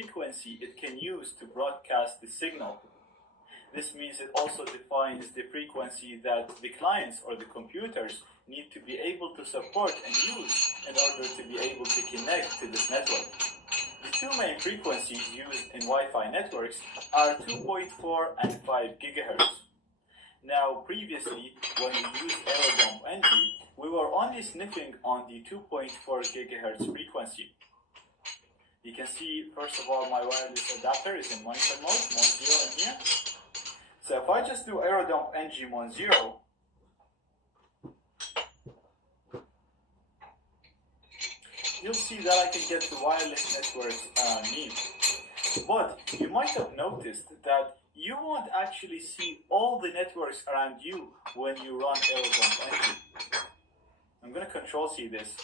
frequency it can use to broadcast the signal. This means it also defines the frequency that the clients or the computers need to be able to support and use in order to be able to connect to this network. The two main frequencies used in Wi-Fi networks are 2.4 and 5 gigahertz. Now, previously, when we used Aerodome NG, we were only sniffing on the 2.4 gigahertz frequency. You can see, first of all, my wireless adapter is in monitor mode, Mon 0 in here. So if I just do Aerodome NG Mon 0, you'll see that I can get the wireless networks I need. But you might have noticed that you won't actually see all the networks around you when you run Aerodome NG. I'm going to Control-C this,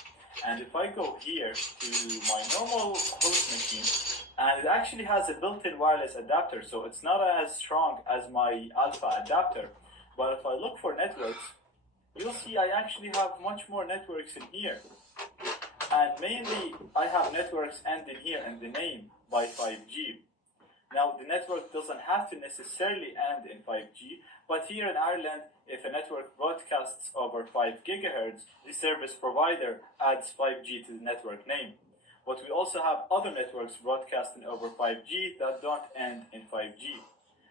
and if I go here to my normal host machine, and it actually has a built-in wireless adapter, so it's not as strong as my alpha adapter, but if I look for networks, you'll see I actually have much more networks in here. And mainly, I have networks ending here in the name by 5G. Now, the network doesn't have to necessarily end in 5G, but here in Ireland, if a network broadcasts over 5 gigahertz, the service provider adds 5G to the network name. But we also have other networks broadcasting over 5G that don't end in 5G.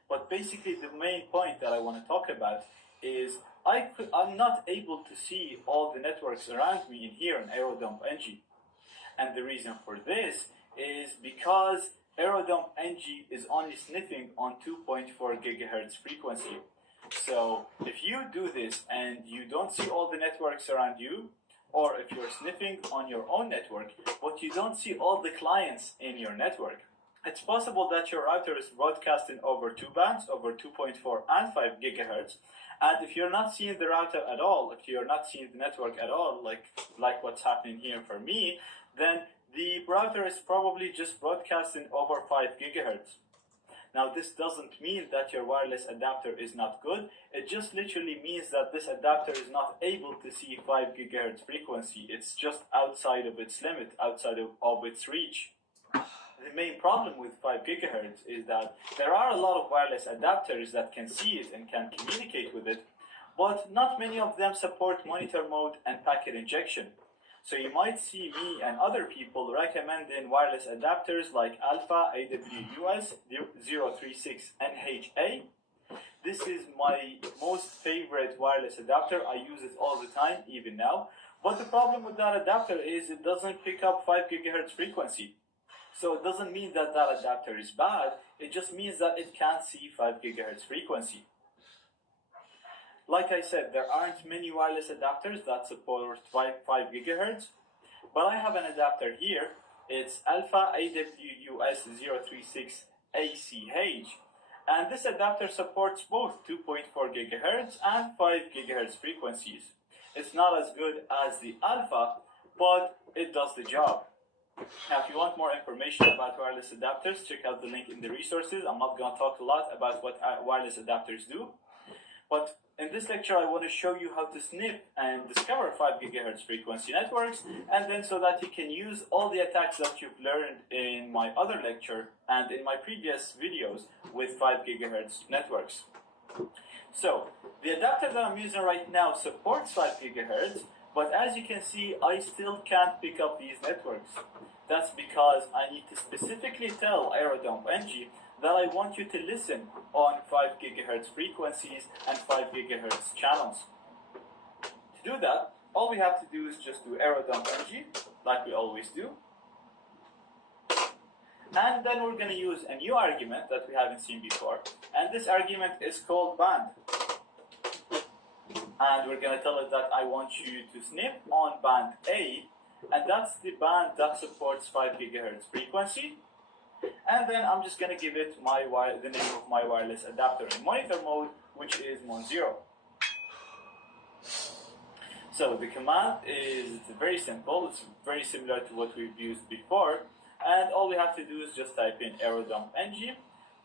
But basically, the main point that I want to talk about is I'm not able to see all the networks around me in here in Aerodome NG. And the reason for this is because Aerodome NG is only sniffing on 2.4 gigahertz frequency. So if you do this and you don't see all the networks around you, or if you're sniffing on your own network, but you don't see all the clients in your network, it's possible that your router is broadcasting over two bands, over 2.4 and 5 gigahertz. And if you're not seeing the router at all, if you're not seeing the network at all, like what's happening here for me, then the router is probably just broadcasting over 5 gigahertz. Now, this doesn't mean that your wireless adapter is not good. It just literally means that this adapter is not able to see 5 gigahertz frequency. It's just outside of its limit, outside of its reach. The main problem with 5 gigahertz is that there are a lot of wireless adapters that can see it and can communicate with it, but not many of them support monitor mode and packet injection. So you might see me and other people recommending wireless adapters like Alpha AWUS 036NHA. This is my most favorite wireless adapter. I use it all the time, even now. But the problem with that adapter is it doesn't pick up 5 gigahertz frequency. So it doesn't mean that that adapter is bad. It just means that it can't see 5 gigahertz frequency. Like I said, there aren't many wireless adapters that support 5 gigahertz, but I have an adapter here. It's Alpha AWUS 036ACH, and this adapter supports both 2.4 gigahertz and 5 gigahertz frequencies. It's not as good as the Alpha, but it does the job. Now, if you want more information about wireless adapters, check out the link in the resources. I'm not going to talk a lot about what wireless adapters do, but in this lecture, I want to show you how to sniff and discover 5 gigahertz frequency networks, and then so that you can use all the attacks that you've learned in my other lecture and in my previous videos with 5 gigahertz networks. So, the adapter that I'm using right now supports 5 gigahertz, but as you can see, I still can't pick up these networks. That's because I need to specifically tell Aerodome NG that I want you to listen on 5 gigahertz frequencies and 5 gigahertz channels. To do that, all we have to do is just do Aerodome NG, like we always do. And then we're going to use a new argument that we haven't seen before. And this argument is called band. And we're going to tell it that I want you to sniff on band A, and that's the band that supports 5 gigahertz frequency. And then I'm just going to give it the name of my wireless adapter in monitor mode, which is Mon 0. So the command is very simple. It's very similar to what we've used before. And all we have to do is just type in Aerodome NG,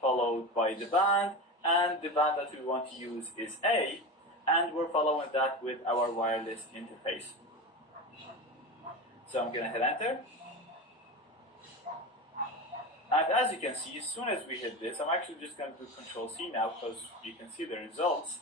followed by the band. And the band that we want to use is A. And we're following that with our wireless interface. So I'm going to hit enter. And as you can see, as soon as we hit this, I'm actually just going to do Control C now because you can see the results.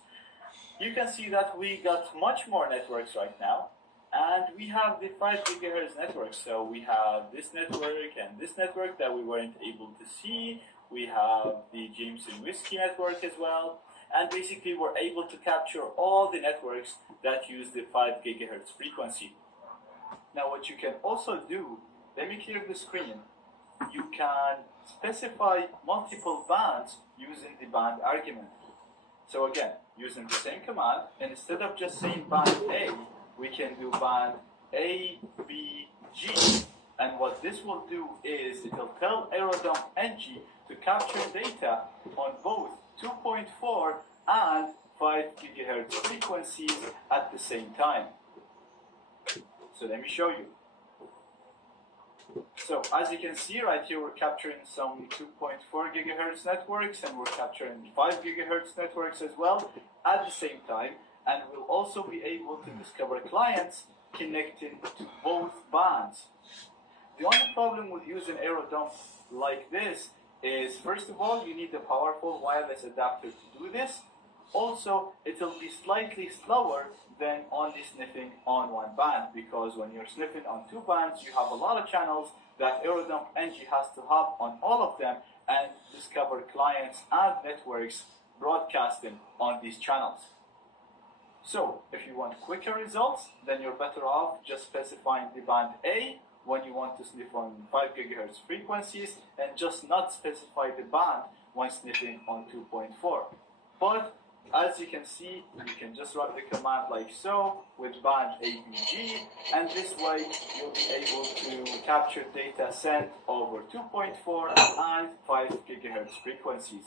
You can see that we got much more networks right now, and we have the 5 gigahertz network. So we have this network and this network that we weren't able to see. We have the Jameson Whiskey network as well, and basically we're able to capture all the networks that use the 5 gigahertz frequency. Now what you can also do, let me clear the screen. You can specify multiple bands using the band argument. So again, using the same command, instead of just saying band A, we can do band A, B, G. And what this will do is it will tell Aerodump NG to capture data on both 2.4 and 5 gigahertz frequencies at the same time. So let me show you. So as you can see right here, we're capturing some 2.4 gigahertz networks, and we're capturing 5 gigahertz networks as well at the same time. And we'll also be able to discover clients connecting to both bands. The only problem with using Aerodump like this is, first of all, you need a powerful wireless adapter to do this. Also, it will be slightly slower than only sniffing on one band, because when you're sniffing on 2 bands, you have a lot of channels that Aerodump NG has to hop on all of them and discover clients and networks broadcasting on these channels. So, if you want quicker results, then you're better off just specifying the band A when you want to sniff on 5 gigahertz frequencies, and just not specify the band when sniffing on 2.4. But as you can see, you can just run the command like so with band ABG, and this way you'll be able to capture data sent over 2.4 and 5 gigahertz frequencies.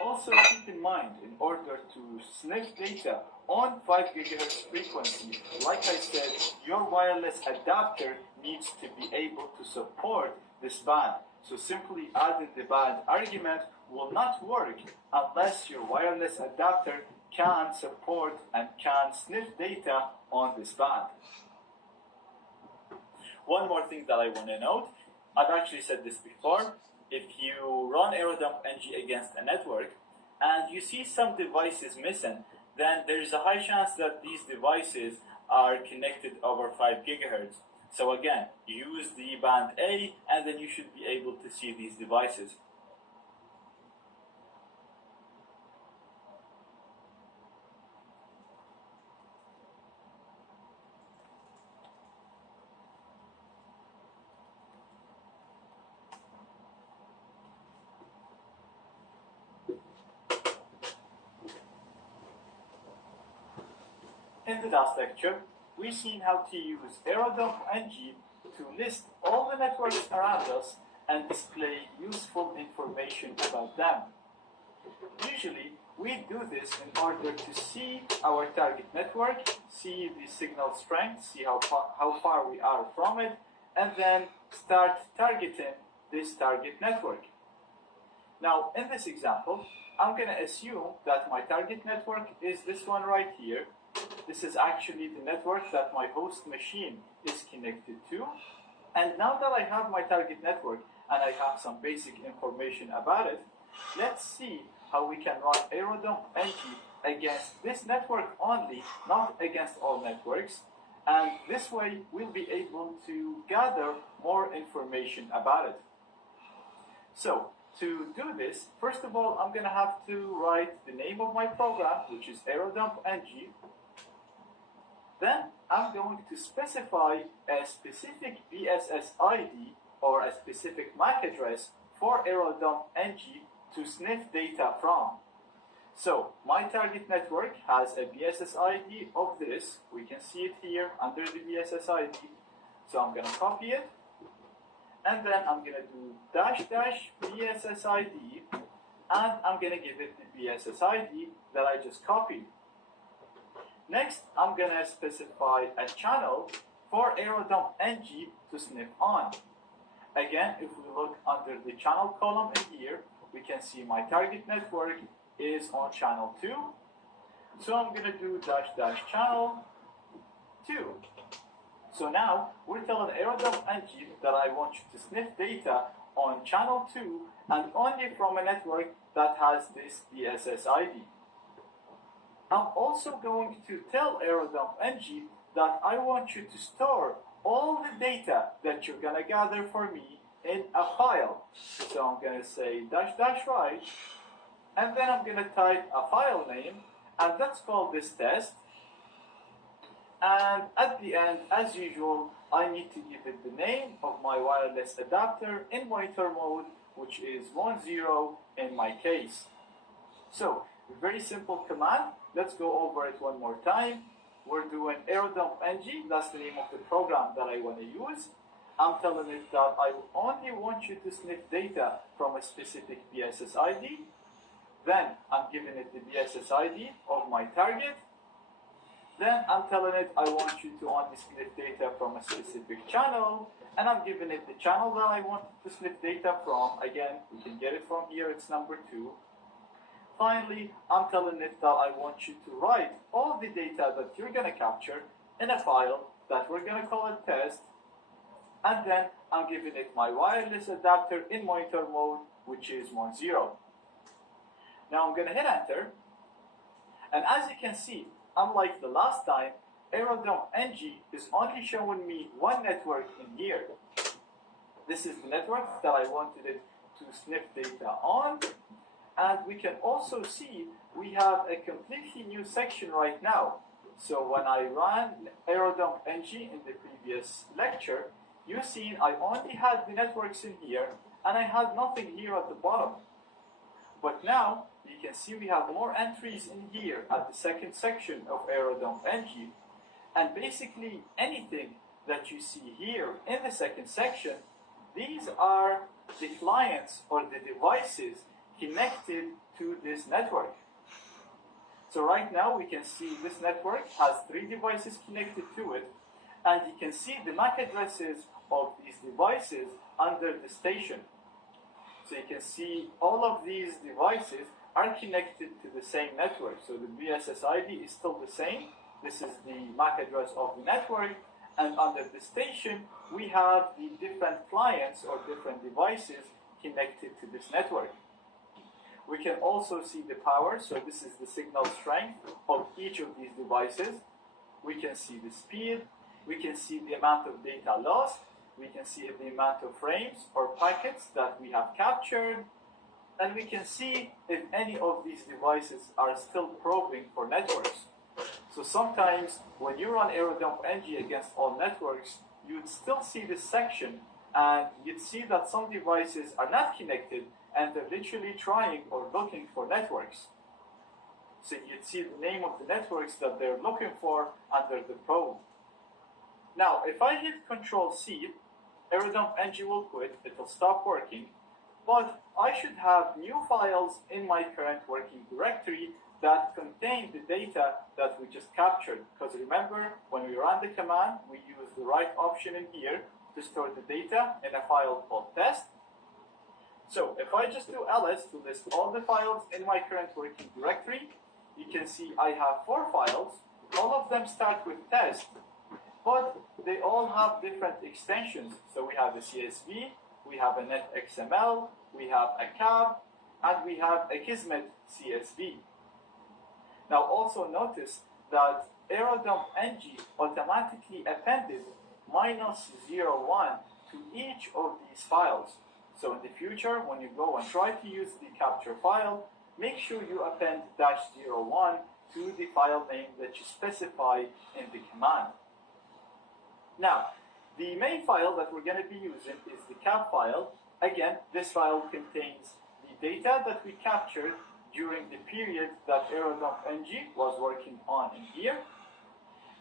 Also keep in mind, in order to sniff data on 5 gigahertz frequency, like I said, your wireless adapter needs to be able to support this band. So simply adding the band argument will not work unless your wireless adapter can support and can sniff data on this band. One more thing that I want to note, I've actually said this before, if you run Aerodump NG against a network and you see some devices missing, then there's a high chance that these devices are connected over 5 gigahertz. So again, use the band A and then you should be able to see these devices. In the last lecture, we've seen how to use Aerodump NG to list all the networks around us and display useful information about them. Usually, we do this in order to see our target network, see the signal strength, see how far we are from it, and then start targeting this target network. Now, in this example, I'm going to assume that my target network is this one right here. This is actually the network that my host machine is connected to. And now that I have my target network and I have some basic information about it, let's see how we can run Aerodump NG against this network only, not against all networks. And this way we'll be able to gather more information about it. So, to do this, first of all, I'm going to have to write the name of my program, which is Aerodump NG. Then I'm going to specify a specific BSS ID or a specific MAC address for Aerodump NG to sniff data from. So my target network has a BSS ID of this. We can see it here under the BSS ID. So I'm going to copy it. And then I'm going to do -- BSS ID. And I'm going to give it the BSS ID that I just copied. Next, I'm going to specify a channel for Aerodump NG to sniff on. Again, if we look under the channel column in here, we can see my target network is on channel 2. So I'm going to do -- channel 2. So now we're telling Aerodump NG that I want you to sniff data on channel 2 and only from a network that has this DSS ID. I'm also going to tell AeroDumpNG that I want you to store all the data that you're going to gather for me in a file. So I'm going to say --right, and then I'm going to type a file name, and let's call this test. And at the end, as usual, I need to give it the name of my wireless adapter in monitor mode, which is 10 in my case. So, very simple command. Let's go over it one more time. We're doing AeroDumpNG, that's the name of the program that I want to use. I'm telling it that I only want you to sniff data from a specific BSS ID. Then I'm giving it the BSS ID of my target. Then I'm telling it I want you to only sniff data from a specific channel, and I'm giving it the channel that I want to sniff data from. Again, we can get it from here, it's number 2. Finally, I'm telling it that I want you to write all the data that you're going to capture in a file that we're going to call it test, and then I'm giving it my wireless adapter in monitor mode, which is 10. Now I'm going to hit enter, and as you can see, unlike the last time, AeroDumpNG is only showing me one network in here. This is the network that I wanted it to sniff data on. And we can also see we have a completely new section right now. So when I ran AeroDumpNG in the previous lecture, you seen I only had the networks in here, and I had nothing here at the bottom. But now, you can see we have more entries in here at the second section of AeroDumpNG, and basically anything that you see here in the second section, these are the clients or the devices connected to this network. So right now we can see this network has 3 devices connected to it, and you can see the MAC addresses of these devices under the station. So you can see all of these devices are connected to the same network. So the BSS ID is still the same. This is the MAC address of the network, and under the station we have the different clients or different devices connected to this network. We can also see the power, so this is the signal strength of each of these devices. We can see the speed, we can see the amount of data lost, we can see the amount of frames or packets that we have captured, and we can see if any of these devices are still probing for networks. So sometimes when you run AeroDumpNG against all networks, you'd still see this section, and you'd see that some devices are not connected, and they're literally trying or looking for networks. So you'd see the name of the networks that they're looking for under the probe. Now, if I hit Control-C, AeroDumpNG will quit, it will stop working, but I should have new files in my current working directory that contain the data that we just captured. Because remember, when we ran the command, we used the right option in here to store the data in a file called test. So if I just do ls to list all the files in my current working directory, you can see I have 4 files. All of them start with test, but they all have different extensions. So we have a CSV, we have a netXML, we have a cab, and we have a Kismet CSV. Now also notice that AeroDumpNG automatically appended -01 to each of these files. So in the future, when you go and try to use the capture file, make sure you append -01 to the file name that you specify in the command. Now, the main file that we're going to be using is the cab file. Again, this file contains the data that we captured during the period that AeroDumpNG was working on in here.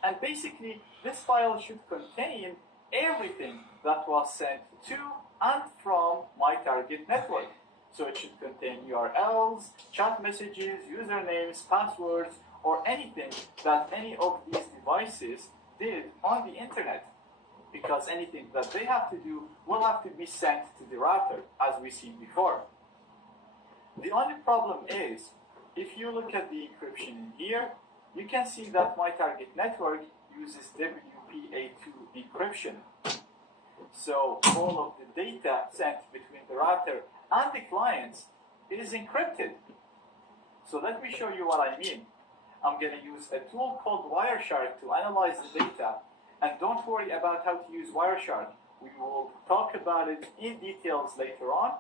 And basically, this file should contain everything that was sent to and from my target network. So it should contain URLs, chat messages, usernames, passwords, or anything that any of these devices did on the internet. Because anything that they have to do will have to be sent to the router, as we seen before. The only problem is, if you look at the encryption in here, you can see that my target network uses WPA2 encryption. So all of the data sent between the router and the clients is encrypted. So let me show you what I mean. I'm going to use a tool called Wireshark to analyze the data. And don't worry about how to use Wireshark. We will talk about it in details later on.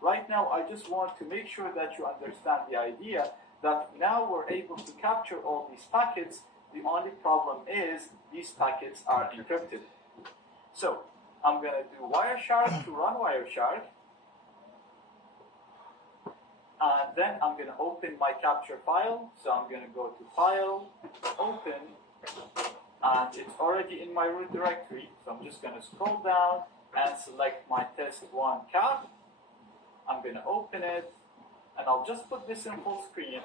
Right now, I just want to make sure that you understand the idea that now we're able to capture all these packets. The only problem is these packets are encrypted. So I'm going to do Wireshark to run Wireshark. And then I'm going to open my capture file. So I'm going to go to File, Open, and it's already in my root directory. So I'm just going to scroll down and select my test1 cap. I'm going to open it, and I'll just put this in full screen.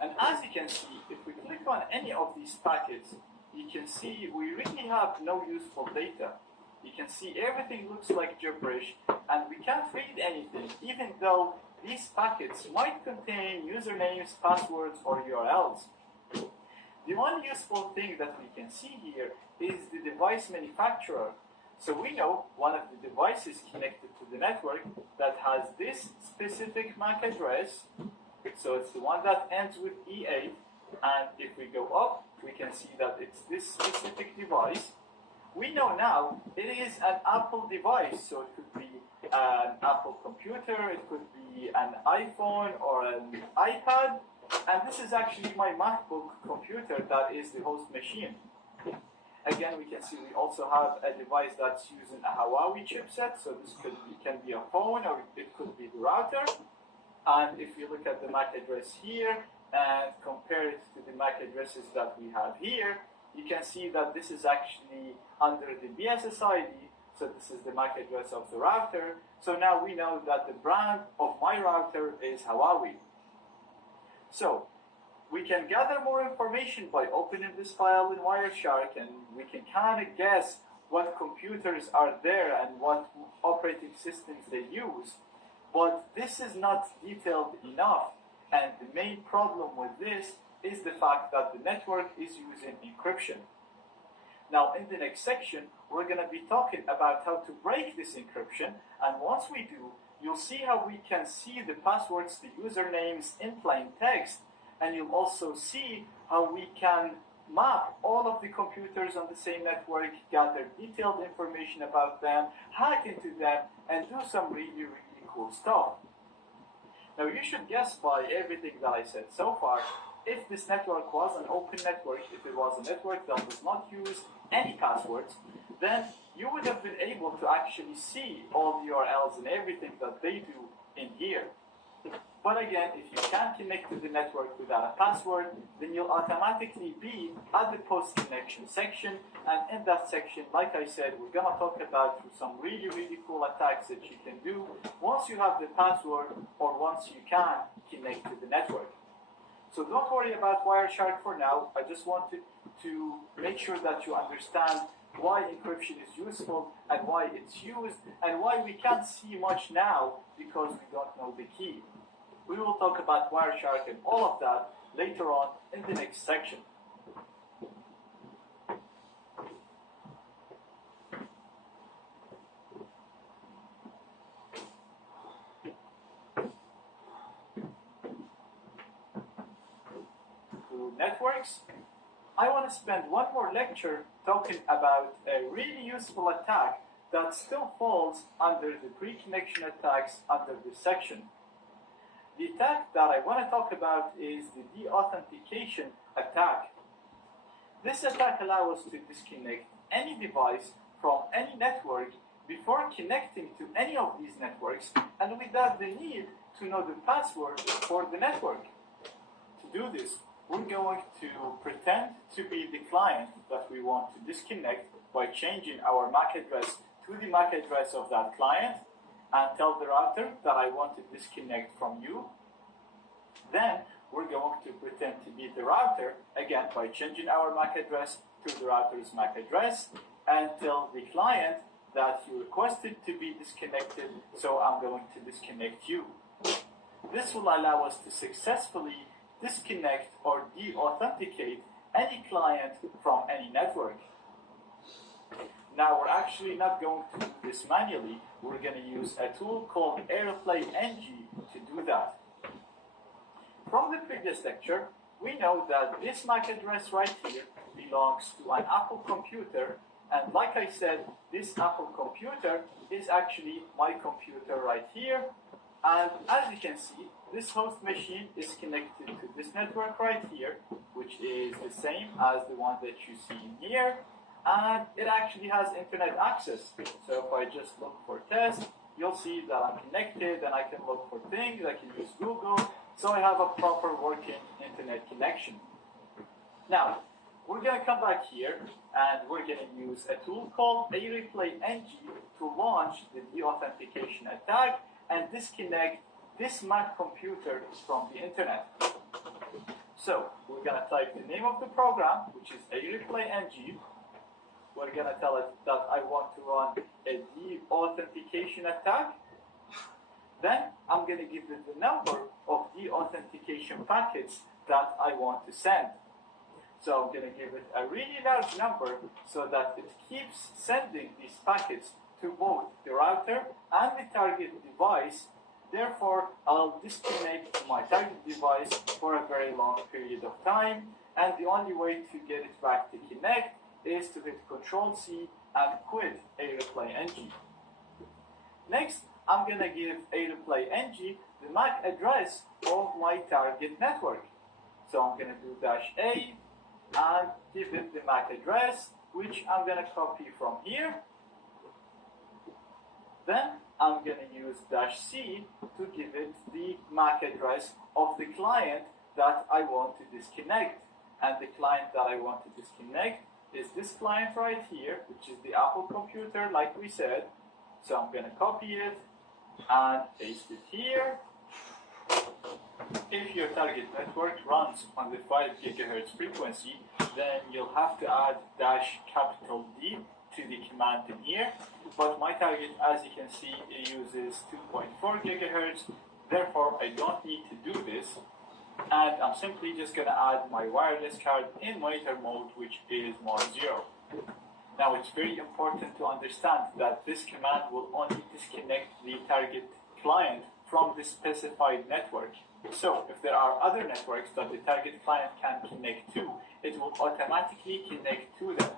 And as you can see, if we click on any of these packets, you can see we really have no useful data. You can see everything looks like gibberish, and we can't read anything, even though these packets might contain usernames, passwords, or URLs. The one useful thing that we can see here is the device manufacturer. So we know one of the devices connected to the network that has this specific MAC address. So it's the one that ends with E8. And if we go up, we can see that it's this specific device. We know now it is an Apple device. So it could be an Apple computer, it could be an iPhone or an iPad. And this is actually my MacBook computer that is the host machine. Again, we can see we also have a device that's using a Huawei chipset. So this can be a phone, or it could be the router. And if you look at the MAC address here and compare it to the MAC addresses that we have here, you can see that this is actually under the BSSID. So this is the MAC address of the router. So now we know that the brand of my router is Huawei. So we can gather more information by opening this file in Wireshark, and we can kind of guess what computers are there and what operating systems they use. But this is not detailed enough, and the main problem with this is the fact that the network is using encryption. Now in the next section, we're going to be talking about how to break this encryption, and once we do, you'll see how we can see the passwords, the usernames in plain text, and you'll also see how we can map all of the computers on the same network, gather detailed information about them, hack into them, and do some really cool stuff. Now you should guess by everything that I said so far, if this network was an open network, if it was a network that does not use any passwords, then you would have been able to actually see all the URLs and everything that they do in here. But again, if you can't connect to the network without a password, then you'll automatically be at the post-connection section. And in that section, like I said, we're going to talk about some really cool attacks that you can do once you have the password or once you can connect to the network. So don't worry about Wireshark for now. I just wanted to make sure that you understand why encryption is useful and why it's used and why we can't see much now because we don't know the key. We will talk about Wireshark and all of that later on in the next section. Networks, I want to spend one more lecture talking about a really useful attack that still falls under the pre-connection attacks under this section. The attack that I want to talk about is the deauthentication attack. This attack allows us to disconnect any device from any network before connecting to any of these networks and without the need to know the password for the network. To do this, we're going to pretend to be the client that we want to disconnect by changing our MAC address to the MAC address of that client and tell the router that I want to disconnect from you. Then we're going to pretend to be the router, again by changing our MAC address to the router's MAC address, and tell the client that you requested to be disconnected, so I'm going to disconnect you. This will allow us to successfully disconnect or deauthenticate any client from any network. Now we're actually not going to do this manually. We're going to use a tool called AirPlay NG to do that. From the previous lecture, we know that this MAC address right here belongs to an Apple computer, and like I said, this Apple computer is actually my computer right here, and as you can see, this host machine is connected to this network right here, which is the same as the one that you see here, and it actually has internet access. So if I just look for test, you'll see that I'm connected and I can look for things, I can use Google, so I have a proper working internet connection. Now, we're going to come back here and we're going to use a tool called AirPlay NG to launch the deauthentication attack and disconnect this Mac computer from the internet. So, we're going to type the name of the program, which is AirPlay NG. We're going to tell it that I want to run a deauthentication attack. Then I'm going to give it the number of deauthentication packets that I want to send. So I'm going to give it a really large number so that it keeps sending these packets to both the router and the target device. Therefore, I'll disconnect my target device for a very long period of time, and the only way to get it back to connect is to hit Ctrl+C and quit AirPlay NG. Next, I'm going to give AirPlay NG the MAC address of my target network. So I'm going to do -A and give it the MAC address, which I'm going to copy from here. Then I'm going to use -C to give it the MAC address of the client that I want to disconnect. And the client that I want to disconnect is this client right here, which is the Apple computer, like we said. So I'm going to copy it and paste it here. If your target network runs on the 5 GHz frequency, then you'll have to add -D to the command in here. But my target, as you can see, it uses 2.4 GHz. Therefore, I don't need to do this. And I'm simply just going to add my wireless card in monitor mode, which is -0. Now, it's very important to understand that this command will only disconnect the target client from the specified network. So, if there are other networks that the target client can connect to, it will automatically connect to them.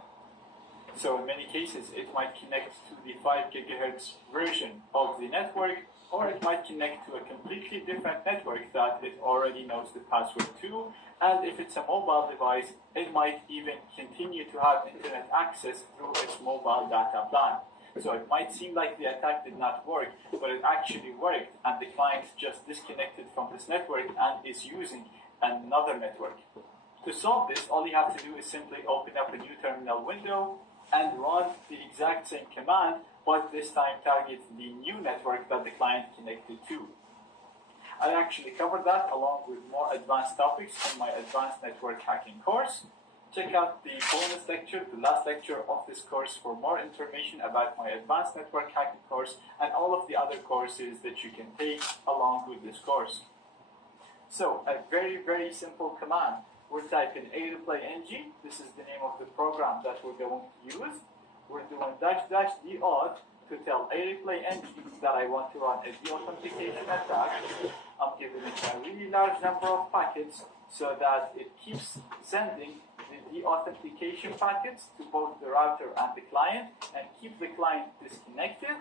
So, in many cases, it might connect to the 5 GHz version of the network, or it might connect to a completely different network that it already knows the password to, and if it's a mobile device, it might even continue to have internet access through its mobile data plan. So it might seem like the attack did not work, but it actually worked, and the client just disconnected from this network and is using another network. To solve this, all you have to do is simply open up a new terminal window and run the exact same command, but this time target the new network that the client connected to. I actually covered that along with more advanced topics in my advanced network hacking course. Check out the bonus lecture, the last lecture of this course, for more information about my advanced network hacking course and all of the other courses that you can take along with this course. So, a very, very simple command. We're typing AirPlay NG. This is the name of the program that we're going to use. We're doing --deauth to tell AirPlay NG that I want to run a deauthentication attack. I'm giving it a really large number of packets so that it keeps sending the deauthentication packets to both the router and the client and keep the client disconnected.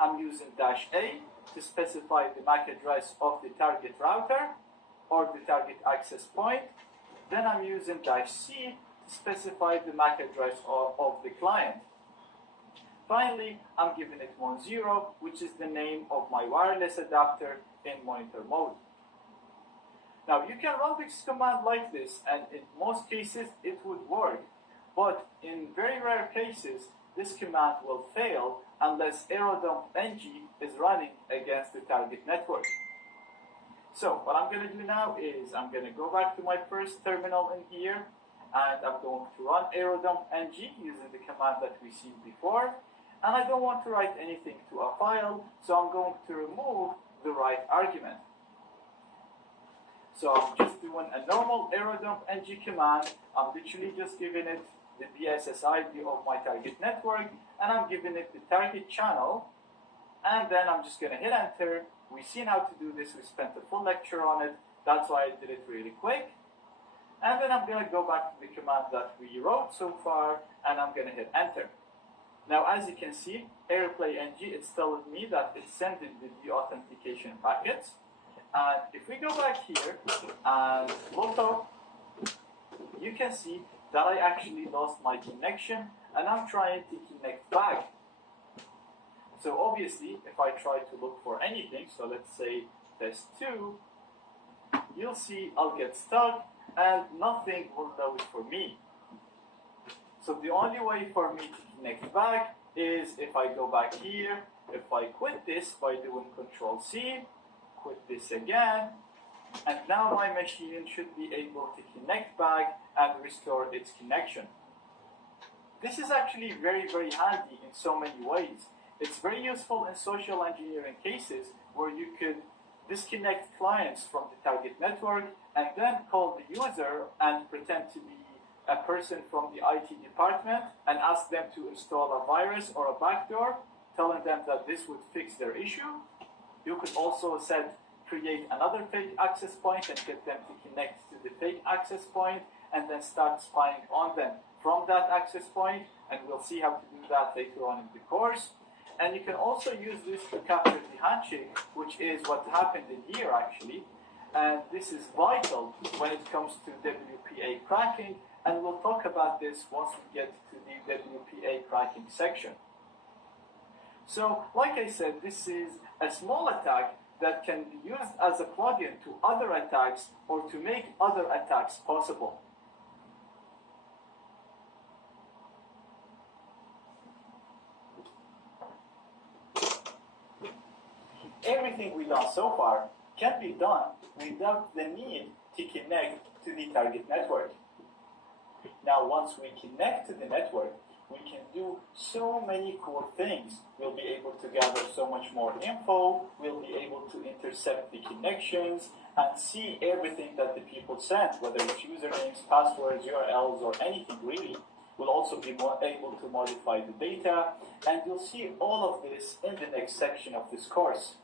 I'm using -A to specify the MAC address of the target router or the target access point. Then I'm using -C to specify the MAC address of the client. Finally, I'm giving it 10, which is the name of my wireless adapter in monitor mode. Now, you can run this command like this, and in most cases, it would work. But in very rare cases, this command will fail unless AeroDumpNG is running against the target network. So, what I'm going to do now is I'm going to go back to my first terminal in here, and I'm going to run AeroDumpNG using the command that we've seen before. And I don't want to write anything to a file, so I'm going to remove the write argument. So I'm just doing a normal AeroDumpNG command. I'm literally just giving it the BSSID of my target network, and I'm giving it the target channel, and then I'm just going to hit enter. We've seen how to do this. We spent a full lecture on it. That's why I did it really quick. And then I'm going to go back to the command that we wrote so far, and I'm going to hit enter. Now, as you can see, AirPlay NG, it's telling me that it's sending the deauthentication packets. And if we go back here and look up, you can see that I actually lost my connection, and I'm trying to connect back. So obviously, if I try to look for anything, so let's say test 2, you'll see I'll get stuck, and nothing will load for me. So the only way for me to connect back is if I go back here, if I quit this by doing Control-C, quit this again, and now my machine should be able to connect back and restore its connection. This is actually very, very handy in so many ways. It's very useful in social engineering cases where you could disconnect clients from the target network and then call the user and pretend to be a person from the IT department and ask them to install a virus or a backdoor, telling them that this would fix their issue. You could also create another fake access point and get them to connect to the fake access point and then start spying on them from that access point, and we'll see how to do that later on in the course. And you can also use this to capture the handshake, which is what happened in here actually. And this is vital when it comes to WPA cracking, and we'll talk about this once we get to the WPA cracking section. So, like I said, this is a small attack that can be used as a plugin to other attacks or to make other attacks possible. Everything we've done so far can be done without the need to connect to the target network. Now, once we connect to the network, we can do so many cool things. We'll be able to gather so much more info, we'll be able to intercept the connections and see everything that the people send, whether it's usernames, passwords, URLs, or anything really. We'll also be able to modify the data, and you'll see all of this in the next section of this course.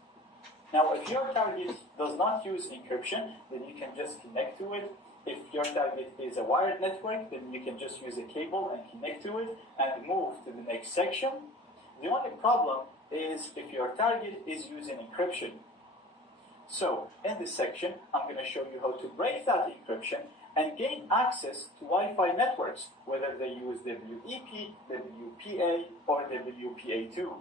Now, if your target does not use encryption, then you can just connect to it. If your target is a wired network, then you can just use a cable and connect to it and move to the next section. The only problem is if your target is using encryption. So, in this section, I'm going to show you how to break that encryption and gain access to Wi-Fi networks, whether they use WEP, WPA, or WPA2.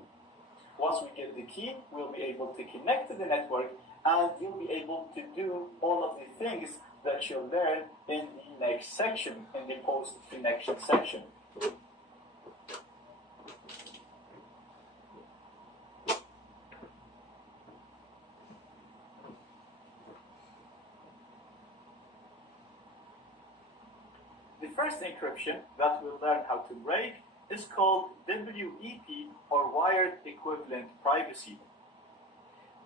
Once we get the key, we'll be able to connect to the network, and you'll be able to do all of the things that you'll learn in the next section, in the post-connection section. The first encryption that we'll learn how to break is called WEP, or Wired Equivalent Privacy.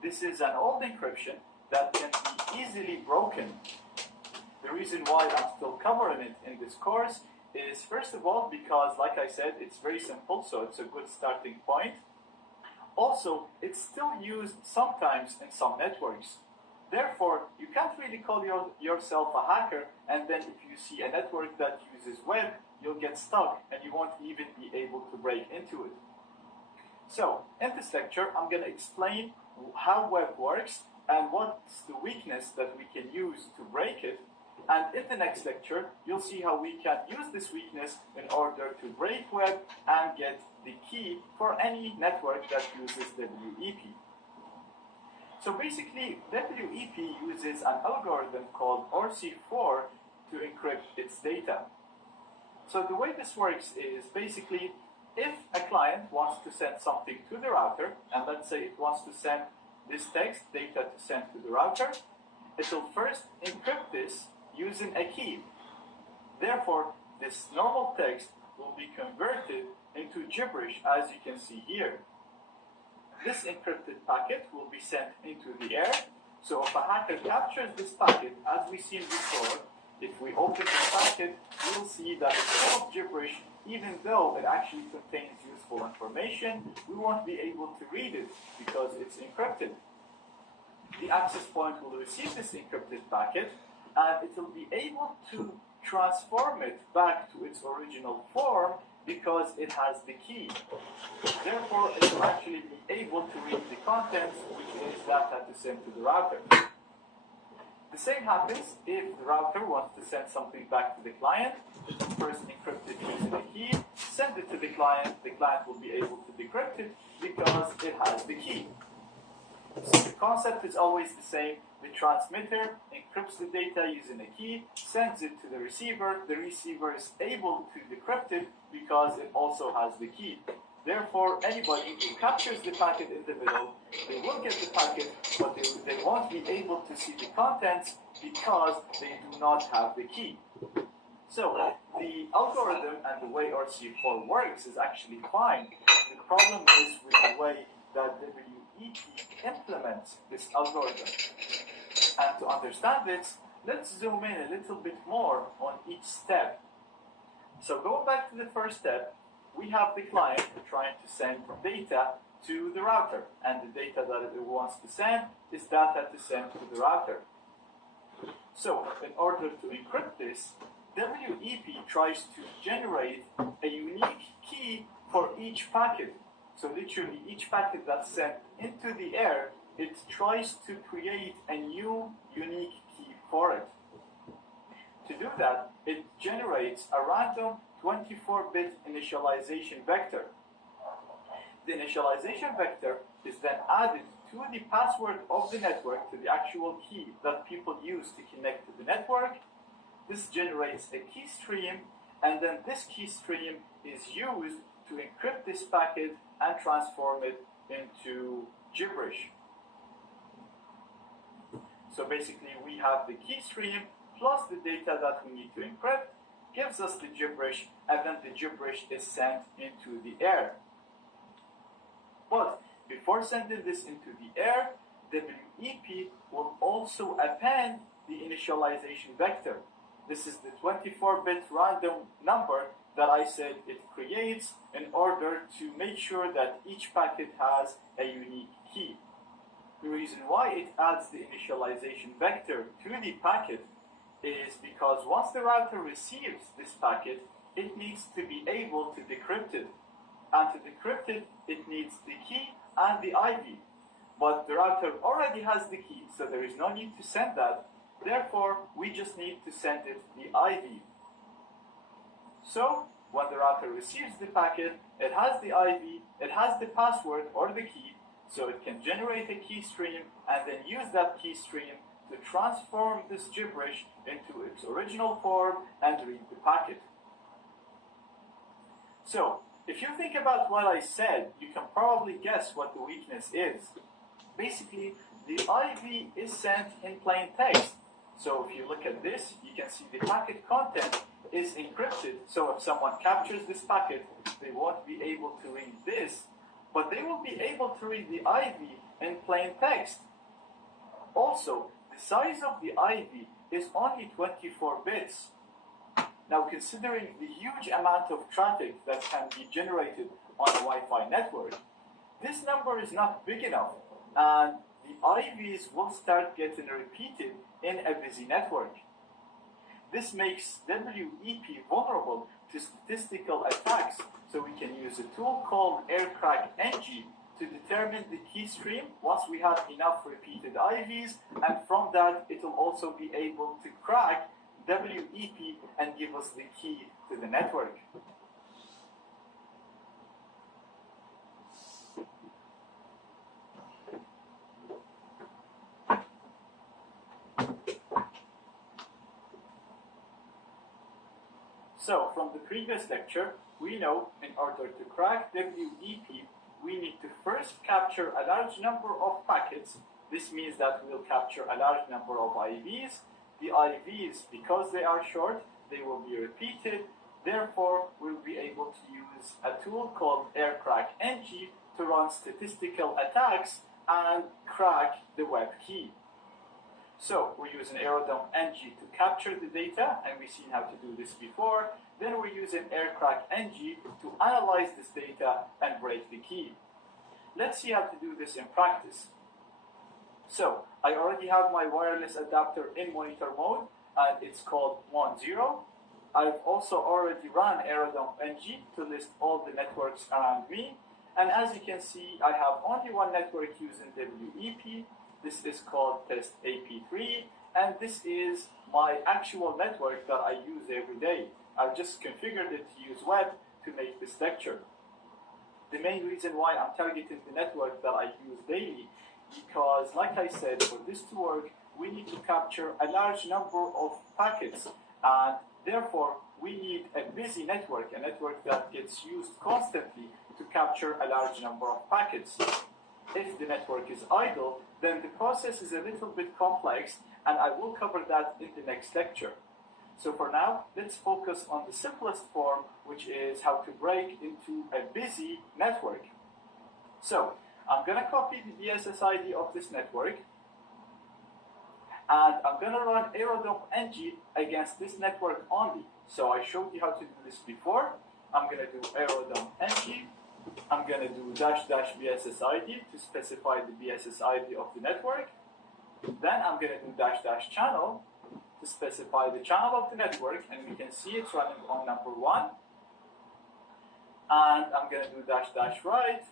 This is an old encryption that can be easily broken. The reason why I'm still covering it in this course is, first of all, because, like I said, it's very simple, so it's a good starting point. Also, it's still used sometimes in some networks. Therefore, you can't really call yourself a hacker, and then if you see a network that uses web, you'll get stuck and you won't even be able to break into it. So, in this lecture, I'm going to explain how web works and what's the weakness that we can use to break it. And in the next lecture, you'll see how we can use this weakness in order to break web and get the key for any network that uses WEP. So basically, WEP uses an algorithm called RC4 to encrypt its data. So the way this works is basically, if a client wants to send something to the router, and let's say it wants to send this text data to send to the router, it will first encrypt this using a key. Therefore, this normal text will be converted into gibberish, as you can see here. This encrypted packet will be sent into the air. So if a hacker captures this packet, as we've seen before, If we open the packet, we'll see that it's full of gibberish, even though it actually contains useful information. We won't be able to read it because it's encrypted. The access point will receive this encrypted packet, and it will be able to transform it back to its original form because it has the key. Therefore, it will actually be able to read the contents, which is data to send to the router. The same happens if the router wants to send something back to the client. It will first encrypt it using a key, send it to the client will be able to decrypt it because it has the key. So the concept is always the same. The transmitter encrypts the data using a key, sends it to the receiver is able to decrypt it because it also has the key. Therefore, anybody who captures the packet in the middle, they will get the packet, but they won't be able to see the contents because they do not have the key. So, the algorithm and the way RC4 works is actually fine. The problem is with the way that WEP implements this algorithm. And to understand this, let's zoom in a little bit more on each step. So going back to the first step, we have the client trying to send data to the router, and the data that it wants to send is data to send to the router. So, in order to encrypt this, WEP tries to generate a unique key for each packet. So literally each packet that's sent into the air, it tries to create a new unique key for it. To do that, it generates a random 24-bit initialization vector. The initialization vector is then added to the password of the network, to the actual key that people use to connect to the network. This generates a key stream, and then this key stream is used to encrypt this packet and transform it into gibberish. So basically we have the key stream plus the data that we need to encrypt gives us the gibberish, and then the gibberish is sent into the air. But before sending this into the air, WEP will also append the initialization vector. This is the 24-bit random number that I said it creates in order to make sure that each packet has a unique key. The reason why it adds the initialization vector to the packet is because once the router receives this packet, it needs to be able to decrypt it. And to decrypt it, it needs the key and the IV. But the router already has the key, so there is no need to send that. Therefore, we just need to send it the IV. So, when the router receives the packet, it has the IV, it has the password or the key, so it can generate a key stream and then use that key stream to transform this gibberish into its original form and read the packet. So, if you think about what I said, you can probably guess what the weakness is. Basically, the IV is sent in plain text. So if you look at this, you can see the packet content is encrypted. So if someone captures this packet, they won't be able to read this, but they will be able to read the IV in plain text. Also, the size of the IV is only 24 bits. Now, considering the huge amount of traffic that can be generated on a Wi-Fi network, this number is not big enough, and the IVs will start getting repeated in a busy network. This makes WEP vulnerable to statistical attacks, so we can use a tool called aircrack-ng to determine the key stream once we have enough repeated IVs, and from that it will also be able to crack WEP and give us the key to the network. So, from the previous lecture, we know in order to crack WEP, we need to first capture a large number of packets. This means that we'll capture a large number of IVs. The IVs, because they are short, they will be repeated. Therefore, we'll be able to use a tool called aircrack-ng to run statistical attacks and crack the web key. So we're using Aerodome NG to capture the data, and we've seen how to do this before. Then we're using Aircrack NG to analyze this data and break the key. Let's see how to do this in practice. So I already have my wireless adapter in monitor mode, and it's called Mon0. I've also already run Aerodome NG to list all the networks around me. And as you can see, I have only one network using WEP. This is called test AP3, and this is my actual network that I use every day. I've just configured it to use web to make this lecture. The main reason why I'm targeting the network that I use daily, because like I said, for this to work, we need to capture a large number of packets, and therefore we need a busy network, a network that gets used constantly to capture a large number of packets. If the network is idle, then the process is a little bit complex, and I will cover that in the next lecture. So for now, let's focus on the simplest form, which is how to break into a busy network. So I'm going to copy the BSSID of this network, and I'm going to run Aerodome NG against this network only. So I showed you how to do this before. I'm going to do Aerodome NG. I'm going to do --BSSID to specify the BSSID of the network. Then I'm going to do --channel to specify the channel of the network, and we can see it's running on number 1. And I'm going to do --write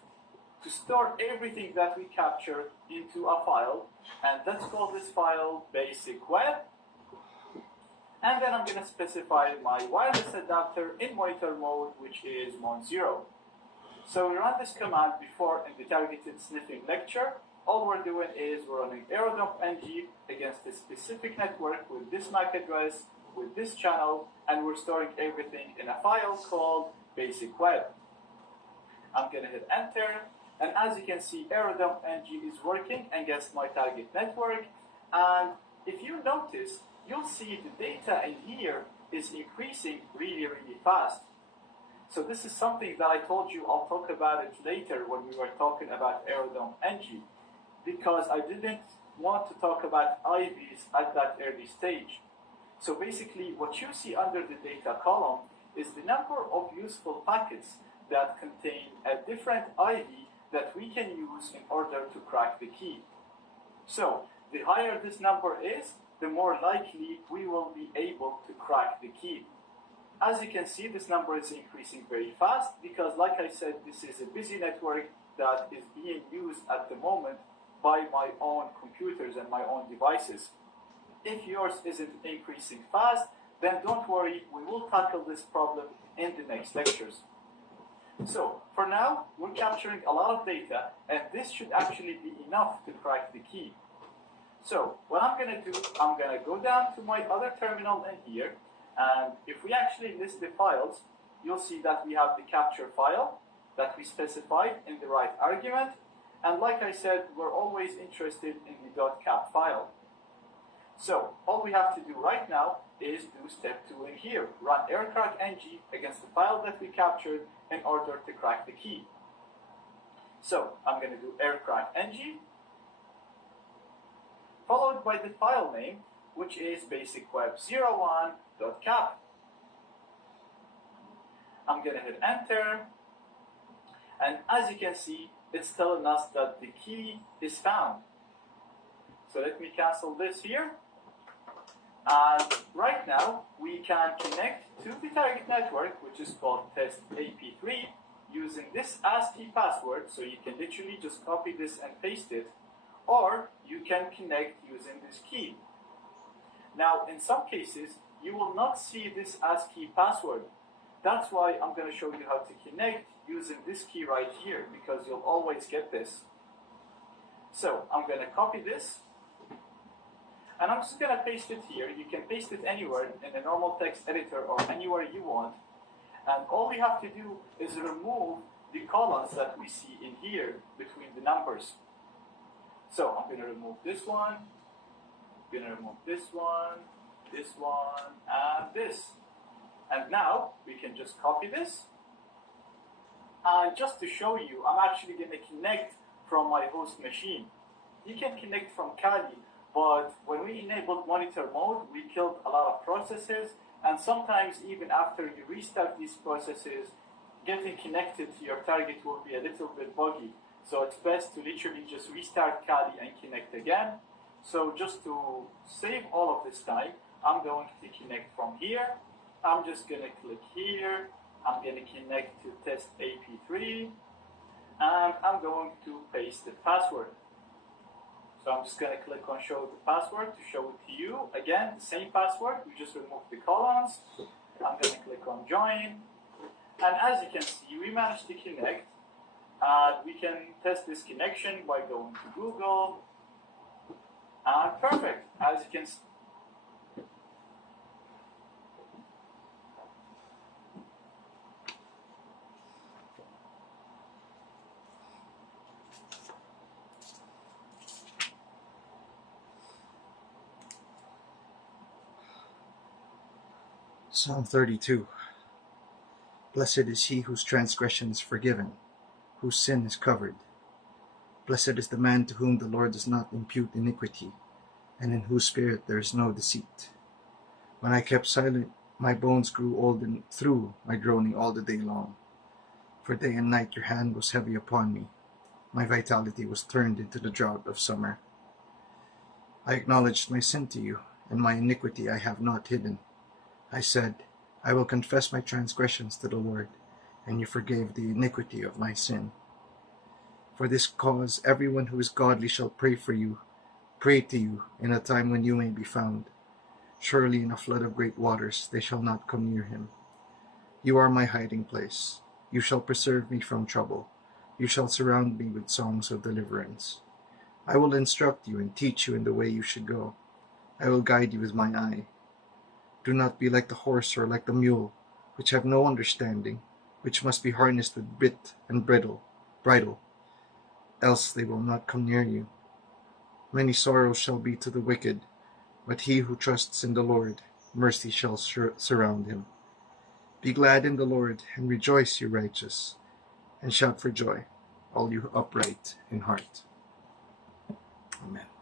to store everything that we captured into a file, and let's call this file basic web. And then I'm going to specify my wireless adapter in monitor mode, which is Mon0. So we ran this command before in the targeted sniffing lecture. All we're doing is we're running Aerodome NG against a specific network with this MAC address, with this channel, and we're storing everything in a file called basic web. I'm going to hit enter, and as you can see, Aerodome NG is working against my target network. And if you notice, you'll see the data in here is increasing really, really fast. So this is something that I told you I'll talk about it later when we were talking about Aerodome NG, because I didn't want to talk about IVs at that early stage. So basically what you see under the data column is the number of useful packets that contain a different IV that we can use in order to crack the key. So the higher this number is, the more likely we will be able to crack the key. As you can see, this number is increasing very fast because, like I said, this is a busy network that is being used at the moment by my own computers and my own devices. If yours isn't increasing fast, then don't worry, we will tackle this problem in the next lectures. So, for now, we're capturing a lot of data, and this should actually be enough to crack the key. So, what I'm going to do, I'm going to go down to my other terminal in here, and if we actually list the files, you'll see that we have the capture file that we specified in the right argument. And like I said, we're always interested in the .cap file. So all we have to do right now is do step 2 in here. Run aircrack ng against the file that we captured in order to crack the key. So I'm going to do aircrack ng, followed by the file name, which is basicweb01.cap. I'm going to hit enter, and as you can see, it's telling us that the key is found. So let me cancel this here, and right now we can connect to the target network, which is called test AP3, using this ASCII password. So you can literally just copy this and paste it, or you can connect using this key. Now, in some cases, you will not see this ASCII password. That's why I'm going to show you how to connect using this key right here, because you'll always get this. So, I'm going to copy this, and I'm just going to paste it here. You can paste it anywhere in a normal text editor or anywhere you want. And all we have to do is remove the columns that we see in here between the numbers. So, I'm going to remove this one. I'm going to remove this one, and this. And now we can just copy this. And just to show you, I'm actually going to connect from my host machine. You can connect from Kali But when we enabled monitor mode, we killed a lot of processes, and sometimes even after you restart these processes, getting connected to your target will be a little bit buggy. So it's best to literally just restart Kali and connect again. So just to save all of this time, I'm going to connect from here. I'm just going to click here. I'm going to connect to test AP3. And I'm going to paste the password. So I'm just going to click on show the password to show it to you. Again, the same password. We just removed the colons. I'm going to click on join. And as you can see, we managed to connect. We can test this connection by going to Google. And perfect. As you can see, Psalm 32. Blessed is he whose transgression is forgiven, whose sin is covered. Blessed is the man to whom the Lord does not impute iniquity, and in whose spirit there is no deceit. When I kept silent, my bones grew old and through my groaning all the day long. For day and night your hand was heavy upon me. My vitality was turned into the drought of summer. I acknowledged my sin to you, and my iniquity I have not hidden. I said, I will confess my transgressions to the Lord, and you forgave the iniquity of my sin. For this cause everyone who is godly shall pray to you in a time when you may be found. Surely in a flood of great waters they shall not come near him. You are my hiding place. You shall preserve me from trouble. You shall surround me with songs of deliverance. I will instruct you and teach you in the way you should go. I will guide you with my eye. Do not be like the horse or like the mule, which have no understanding, which must be harnessed with bit and bridle, else they will not come near you. Many sorrows shall be to the wicked, but he who trusts in the Lord, mercy shall surround him. Be glad in the Lord, and rejoice, you righteous, and shout for joy, all you upright in heart. Amen.